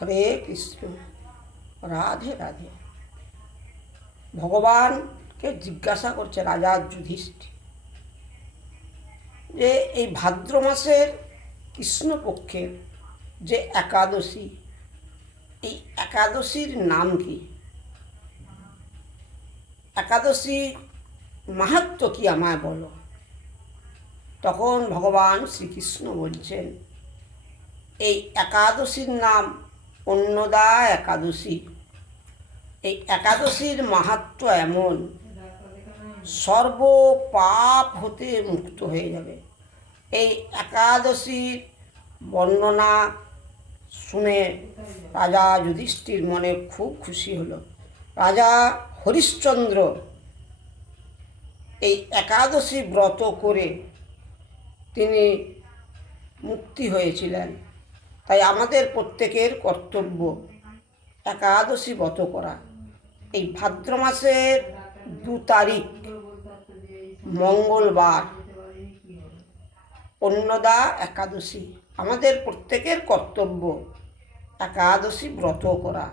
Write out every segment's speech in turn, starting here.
হরে কৃষ্ণ। রাধে রাধে। ভগবানকে জিজ্ঞাসা করছে রাজা যুধিষ্ঠির যে এই ভাদ্র মাসের কৃষ্ণপক্ষের যে একাদশী, এই একাদশীর নাম কি? একাদশী মাহাত্ম কি আমায় বলো? তখন ভগবান শ্রীকৃষ্ণ বলছেন, এই একাদশীর নাম অন্নদা একাদশী। এই একাদশীর মাহাত্ম এমন সর্ব পাপ হতে মুক্ত হয়ে যাবে। এই একাদশীর বর্ণনা শুনে রাজা যুধিষ্ঠির মনে খুব খুশি হলো। রাজা হরিশ্চন্দ্র এই একাদশী ব্রত করে তিনি মুক্তি হয়েছিলেন। তাই আমাদের প্রত্যেকের কর্তব্য একাদশী ব্রত করা। এই ভাদ্র মাসের দু তারিখ, মঙ্গলবার, অন্নদা একাদশী। আমাদের প্রত্যেকের কর্তব্য একাদশী ব্রত করা।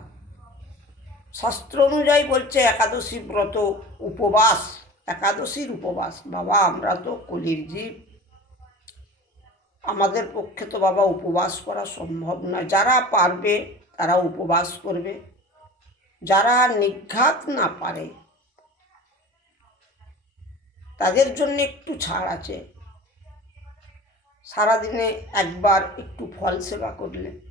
শাস্ত্র অনুযায়ী বলছে একাদশী ব্রত উপবাস, একাদশীর উপবাস। বাবা, আমরা তো কলির জীব। আমাদের পক্ষে তো বাবা উপবাস করা সম্ভব না যারা পারবে, তারা উপবাস করবে। যারা নিঘাত না পারে, তাদের জন্য একটু ছাড় আছে। সারাদিনে একবার একটু ফল সেবা করলে।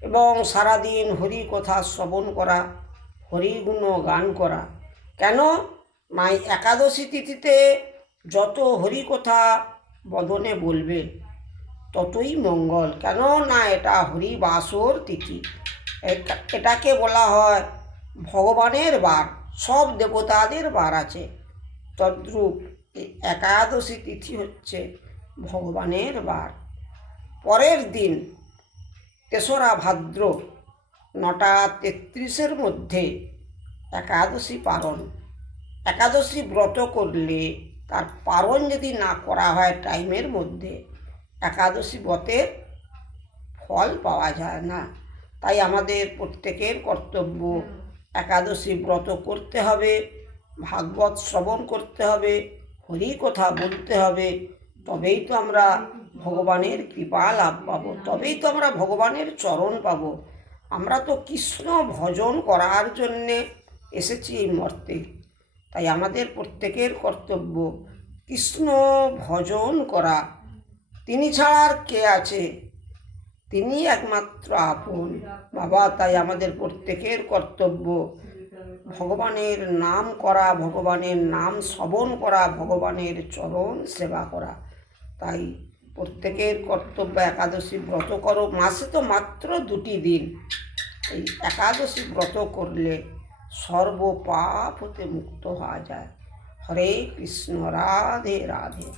এবং সারাদিন হরি কথা শ্রবণ করা হরি গুণ গান করা। কেন? না একাদশী তিথিতে যত হরি কথা বদনে বলবে, ততই মঙ্গল। কেন না এটা হরিবাসর তিথি? এটাকে বলা হয় ভগবানের বার, সব দেবতাদের বার আছে। তদ্রূপ একাদশী তিথি হচ্ছে ভগবানের বার। পরের দিন তেসরা ভাদ্র নটা তেত্রিশের মধ্যে একাদশী পালন। একাদশী ব্রত করলে তার পালন যদি না করা হয় টাইমের মধ্যে, একাদশী ব্রতের ফল পাওয়া যায় না। তাই আমাদের প্রত্যেকের কর্তব্য একাদশী ব্রত করতে হবে, ভাগবত শ্রবণ করতে হবে, হরি কথা বলতে হবে। তবেই তো আমরা ভগবানের কৃপা লাভ পাবো, তবেই তো আমরা ভগবানের চরণ পাবো। আমরা তো কৃষ্ণ ভজন করার জন্যে এসেছি এই মর্তে। তাই আমাদের প্রত্যেকের কর্তব্য কৃষ্ণ ভজন করা। তিনি ছাড়া আর কে আছে? তিনি একমাত্র আপন। বাবা, তাই আমাদের প্রত্যেকের কর্তব্য ভগবানের নাম করা, ভগবানের নাম শ্রবণ করা, ভগবানের চরণ সেবা করা। তাই প্রত্যেকের কর্তব্য একাদশী ব্রত করো। মাসে তো মাত্র দুটি দিন। এই একাদশী ব্রত করলে সর্ব পাপ হতে মুক্ত হওয়া যায় হরে কৃষ্ণ রাধে রাধে